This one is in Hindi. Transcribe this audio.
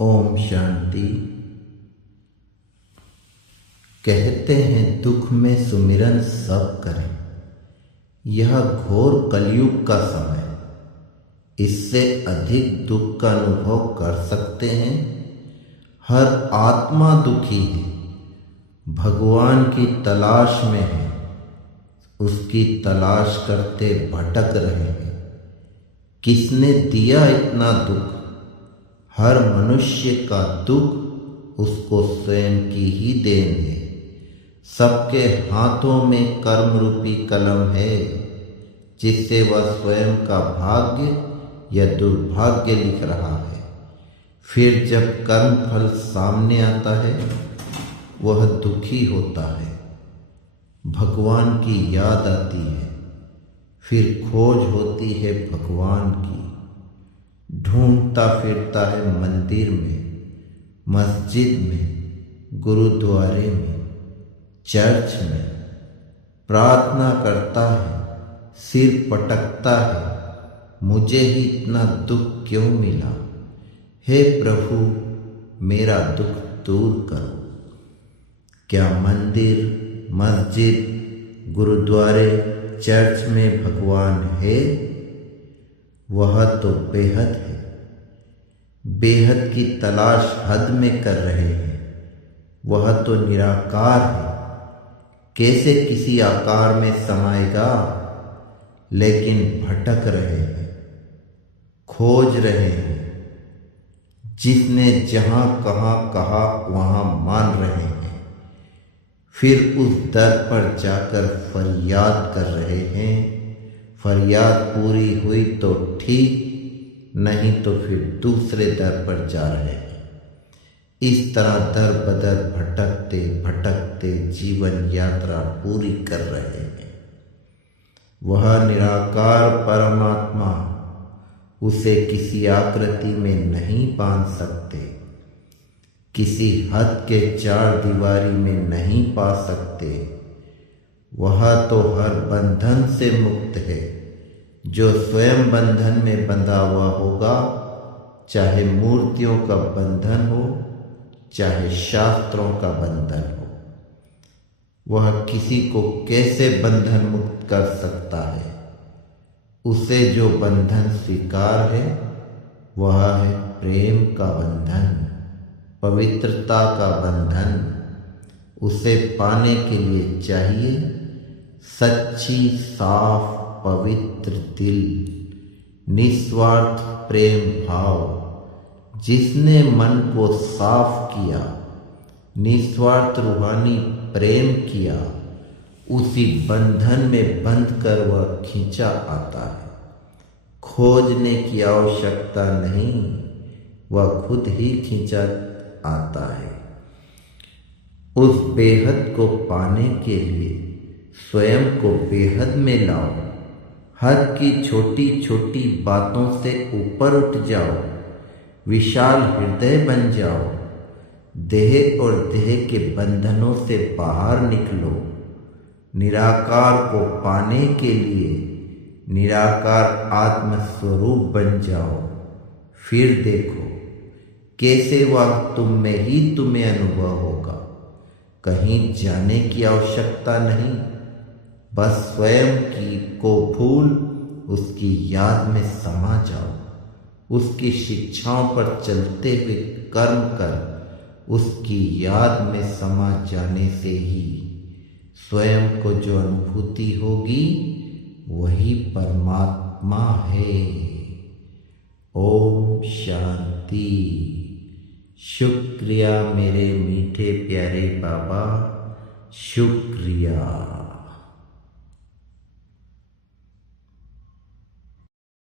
ओम शांति। कहते हैं दुख में सुमिरन सब करें। यह घोर कलयुग का समय, इससे अधिक दुख का अनुभव कर सकते हैं। हर आत्मा दुखी है, भगवान की तलाश में है, उसकी तलाश करते भटक रहे हैं। किसने दिया इतना दुख? हर मनुष्य का दुख उसको स्वयं की ही देन है। सबके हाथों में कर्म रूपी कलम है, जिससे वह स्वयं का भाग्य या दुर्भाग्य लिख रहा है। फिर जब कर्म फल सामने आता है, वह दुखी होता है, भगवान की याद आती है। फिर खोज होती है भगवान की। ढूंढता फिरता है मंदिर में, मस्जिद में, गुरुद्वारे में, चर्च में। प्रार्थना करता है, सिर पटकता है, मुझे ही इतना दुख क्यों मिला? हे प्रभु, मेरा दुख दूर करो। क्या मंदिर, मस्जिद, गुरुद्वारे, चर्च में भगवान है? वह तो बेहद है। बेहद की तलाश हद में कर रहे हैं। वह तो निराकार है, कैसे किसी आकार में समाएगा? लेकिन भटक रहे हैं, खोज रहे हैं। जिसने जहां कहाँ कहा वहां मान रहे हैं। फिर उस दर पर जाकर फरियाद कर रहे हैं। फरियाद पूरी हुई तो ठीक, नहीं तो फिर दूसरे दर पर जा रहे हैं। इस तरह दर बदर भटकते भटकते जीवन यात्रा पूरी कर रहे हैं। वह निराकार परमात्मा, उसे किसी आकृति में नहीं बांध सकते, किसी हद के चार दीवारी में नहीं पा सकते। वह तो हर बंधन से मुक्त है। जो स्वयं बंधन में बंधा हुआ होगा, चाहे मूर्तियों का बंधन हो, चाहे शास्त्रों का बंधन हो, वह किसी को कैसे बंधन मुक्त कर सकता है? उसे जो बंधन स्वीकार है, वह है प्रेम का बंधन, पवित्रता का बंधन। उसे पाने के लिए चाहिए सच्ची, साफ, पवित्र दिल, निस्वार्थ प्रेम भाव। जिसने मन को साफ किया, निस्वार्थ रूहानी प्रेम किया, उसी बंधन में बंध कर वह खींचा आता है। खोजने की आवश्यकता नहीं, वह खुद ही खींचा आता है। उस बेहद को पाने के लिए स्वयं को बेहद में लाओ। हद की छोटी छोटी बातों से ऊपर उठ जाओ, विशाल हृदय बन जाओ। देह और देह के बंधनों से बाहर निकलो। निराकार को पाने के लिए निराकार आत्म स्वरूप बन जाओ। फिर देखो कैसे वह तुम में ही तुम्हें अनुभव होगा। कहीं जाने की आवश्यकता नहीं, बस स्वयं की को भूल उसकी याद में समा जाओ। उसकी शिक्षाओं पर चलते हुए कर्म कर उसकी याद में समा जाने से ही स्वयं को जो अनुभूति होगी, वही परमात्मा है। ओम शांति। शुक्रिया मेरे मीठे प्यारे बाबा, शुक्रिया।